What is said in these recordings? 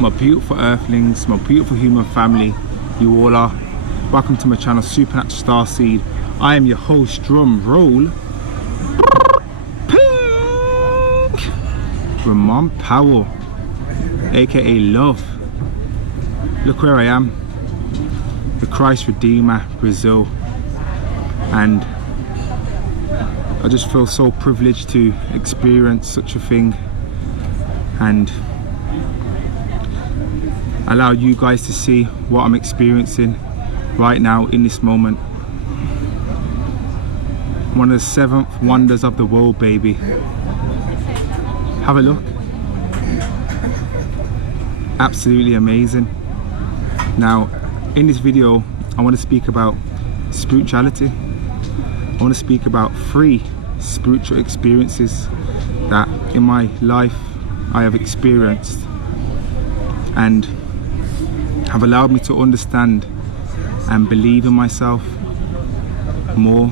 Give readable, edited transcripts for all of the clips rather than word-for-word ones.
my beautiful earthlings, my beautiful human family, you all are. Welcome to my channel, Supernatural Starseed. I am your host, drum roll, pink, Remon Powell, aka Love. Look where I am, the Christ Redeemer, Brazil, and I just feel so privileged to experience such a thing and allow you guys to see what I'm experiencing right now in this moment. One of the 7th wonders of the world, baby. Have a look. Absolutely amazing. Now, in this video, I want to speak about spirituality. I want to speak about 3 spiritual experiences that in my life I have experienced and have allowed me to understand and believe in myself more.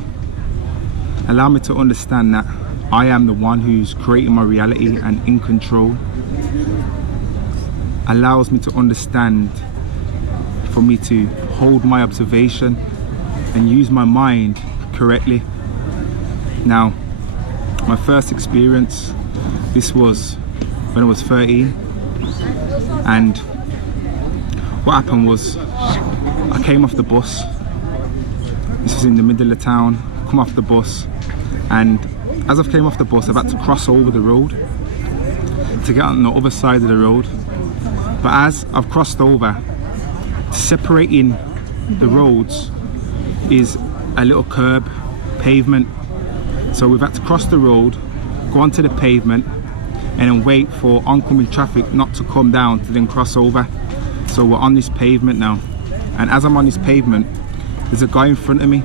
Allow me to understand that I am the one who's creating my reality and in control. Allows me to understand, for me to hold my observation and use my mind correctly. Now, my first experience, this was when I was 13, and what happened was I came off the bus. This was in the middle of town. Come off the bus, and as I came off the bus, I've had to cross over the road to get on the other side of the road. But as I've crossed over, separating the roads is a little curb, pavement. So we've had to cross the road, go onto the pavement, and then wait for oncoming traffic not to come down to then cross over. So we're on this pavement now, and as I'm on this pavement, there's a guy in front of me.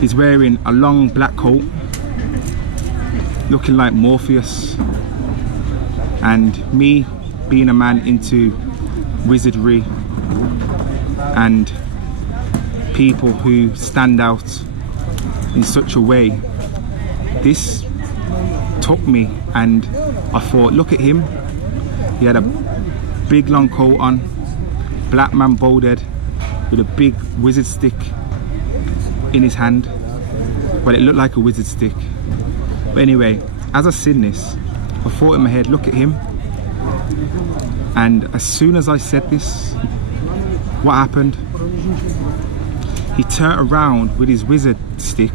He's wearing a long black coat, looking like Morpheus, and me being a man into wizardry and people who stand out in such a way, this took me, and I thought, look at him. He had a big long coat on, black man bald head with a big wizard stick in his hand. Well, it looked like a wizard stick, but anyway, as I seen this, I thought in my head, look at him. And as soon as I said this, what happened? He turned around with his wizard stick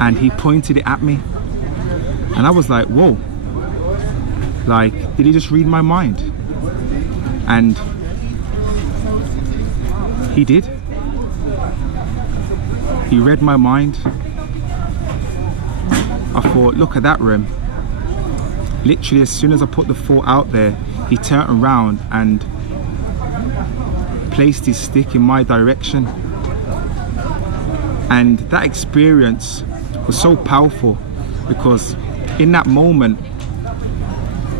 and he pointed it at me, and I was like, whoa, like, did he just read my mind? And he did. He read my mind. I thought, look at that, Rem. Literally, as soon as I put the thought out there, he turned around and placed his stick in my direction. And that experience was so powerful because in that moment,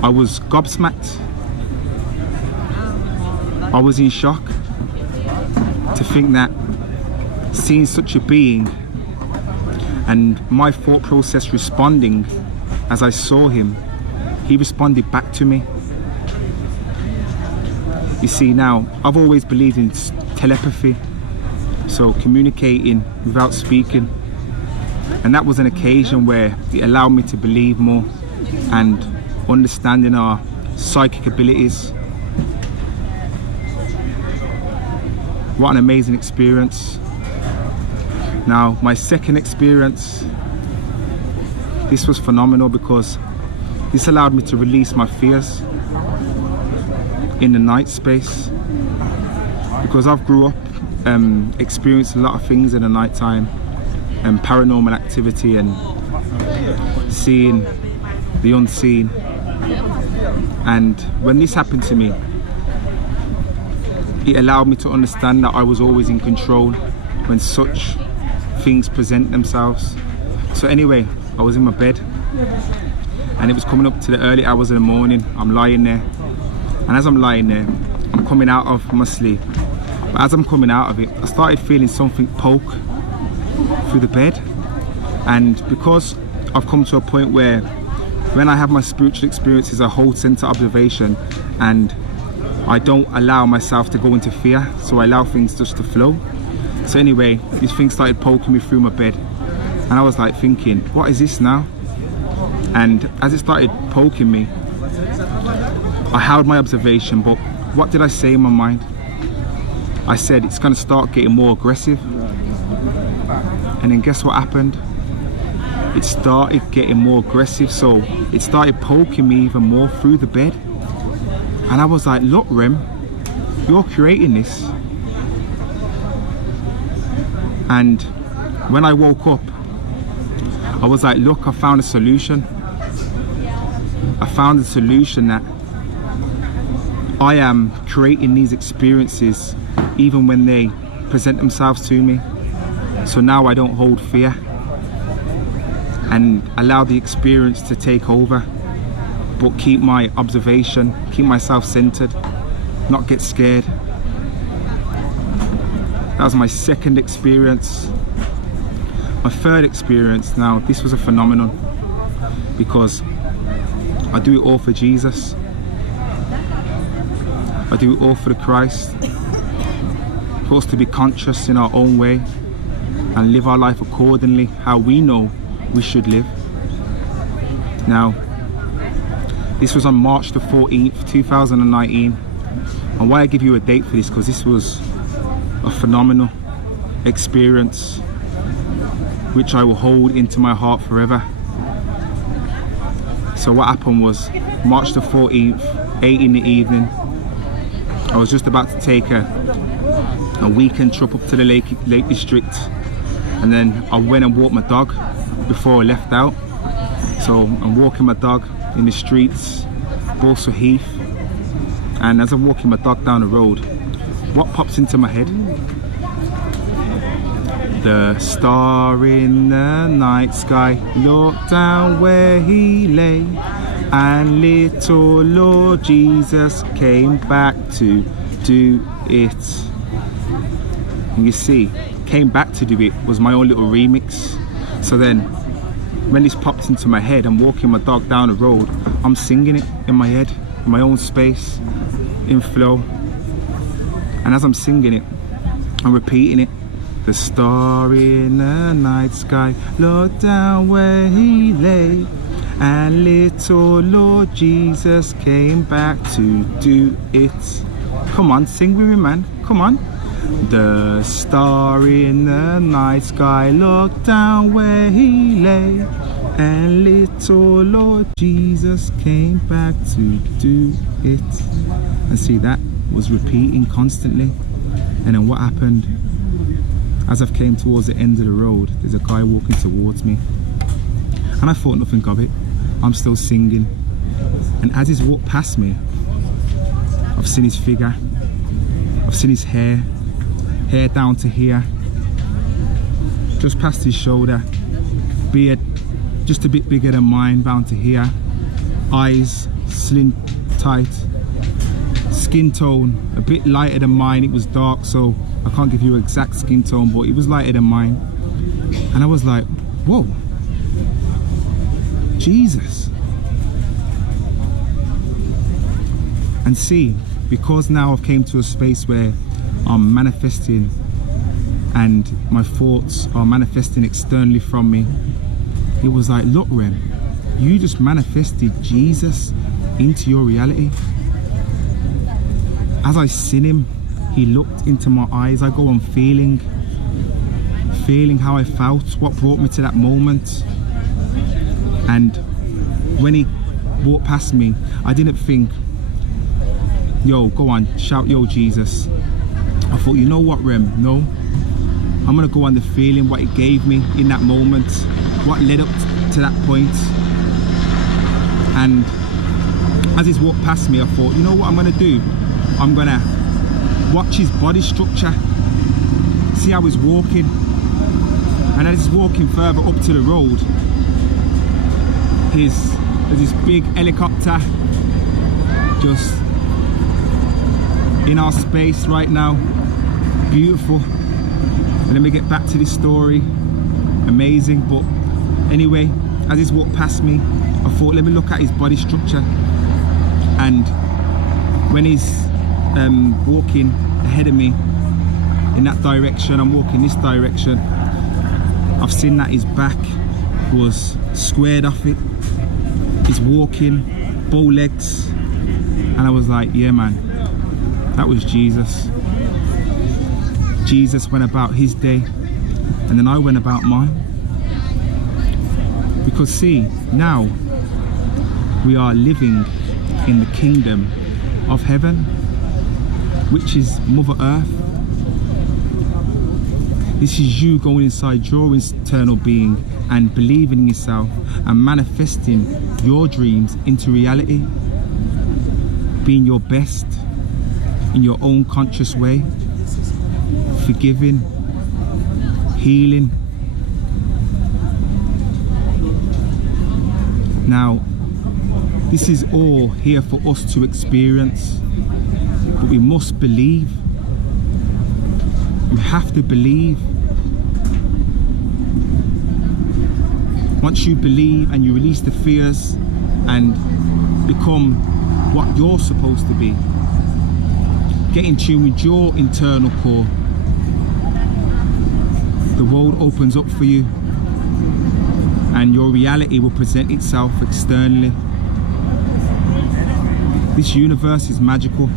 I was gobsmacked. I was in shock to think that seeing such a being and my thought process responding as I saw him, he responded back to me. You see, now, I've always believed in telepathy, so communicating without speaking, and that was an occasion where it allowed me to believe more and understanding our psychic abilities. What an amazing experience. Now, my second experience, this was phenomenal because this allowed me to release my fears in the night space, because I've grew up experienced a lot of things in the night time, and paranormal activity and seeing the unseen. And when this happened to me, it allowed me to understand that I was always in control when such things present themselves. So anyway, I was in my bed and it was coming up to the early hours of the morning. I'm lying there, and as I'm lying there, I'm coming out of my sleep. But as I'm coming out of it, I started feeling something poke through the bed, and because I've come to a point where when I have my spiritual experiences, I hold center observation and I don't allow myself to go into fear, so I allow things just to flow. So anyway, these things started poking me through my bed, and I was like thinking, what is this now? And as it started poking me, I held my observation, but what did I say in my mind? I said it's going to start getting more aggressive. And then guess what happened? It started getting more aggressive, so it started poking me even more through the bed. And I was like, look Rem, you're creating this. And when I woke up, I was like, look, I found a solution. I found a solution that I am creating these experiences even when they present themselves to me. So now I don't hold fear and allow the experience to take over, but keep my observation, keep myself centered, not get scared. That was my second experience. My third experience, now this was a phenomenon because I do it all for Jesus. I do it all for the Christ. For us to be conscious in our own way and live our life accordingly, how we know we should live. Now, this was on March the 14th, 2019. And why I give you a date for this, because this was a phenomenal experience which I will hold into my heart forever. So what happened was, March the 14th, 8 in the evening, I was just about to take a weekend trip up to the Lake District, and then I went and walked my dog before I left out. So I'm walking my dog in the streets, Balsa Heath, and as I'm walking my dog down the road, what pops into my head? The star in the night sky looked down where he lay, and little Lord Jesus came back to do it. And you see, came back to do it was my own little remix. So then when this popped into my head, I'm walking my dog down the road, I'm singing it in my head, in my own space, in flow. And as I'm singing it, I'm repeating it. The star in the night sky looked down where he lay, and little Lord Jesus came back to do it. Come on, sing with me, man, come on. The star in the night sky looked down where he lay, and little Lord Jesus came back to do it. And see, that was repeating constantly. And then what happened? As I've came towards the end of the road, there's a guy walking towards me, and I thought nothing of it. I'm still singing, and as he's walked past me, I've seen his figure, I've seen his hair down to here, just past his shoulder, beard just a bit bigger than mine, down to here, eyes slim tight, skin tone a bit lighter than mine. It was dark, so I can't give you exact skin tone, but it was lighter than mine. And I was like, whoa, Jesus. And see, because now I've came to a space where I'm manifesting and my thoughts are manifesting externally from me, it was like, look Rem, you just manifested Jesus into your reality. As I seen him, he looked into my eyes. I go on feeling how I felt, what brought me to that moment. And when he walked past me, I didn't think, yo, go on, shout yo Jesus. I thought, you know what Rem, no, I'm gonna go on the feeling, what it gave me in that moment, what led up to that point. And as he's walked past me, I thought, you know what I'm gonna do? I'm gonna watch his body structure, see how he's walking. And as he's walking further up to the road, there's this big helicopter just in our space right now. Beautiful. And let me get back to this story. Amazing. But anyway, as he's walked past me, I thought, let me look at his body structure. And when he's walking ahead of me in that direction, I'm walking this direction, I've seen that his back was squared off it. He's walking, bow legs. And I was like, yeah man, that was Jesus. Jesus went about his day, and then I went about mine. Because see, now we are living in the kingdom of heaven, which is Mother Earth. This is you going inside your eternal being and believing in yourself and manifesting your dreams into reality, being your best in your own conscious way, forgiving, healing. Now, this is all here for us to experience, but we must believe. We have to believe. Once you believe and you release the fears and become what you're supposed to be, get in tune with your internal core, the world opens up for you and your reality will present itself externally. This universe is magical.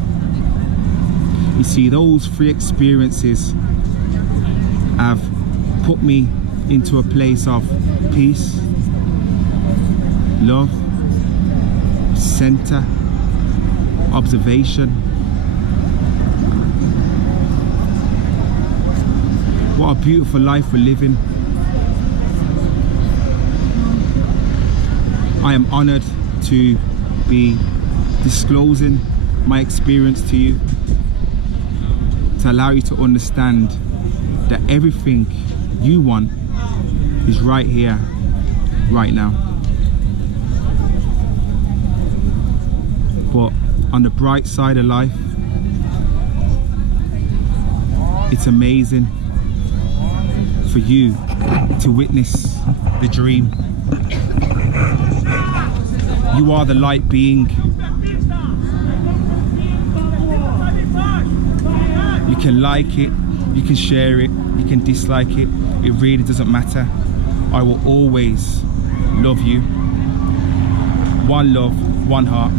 You see, those 3 experiences have put me into a place of peace, love, center, observation. What a beautiful life we're living. I am honored to be disclosing my experience to you, to allow you to understand that everything you want is right here, right now. But on the bright side of life, it's amazing for you to witness the dream. You are the light being. You can like it, you can share it, you can dislike it. It really doesn't matter. I will always love you. One love, one heart.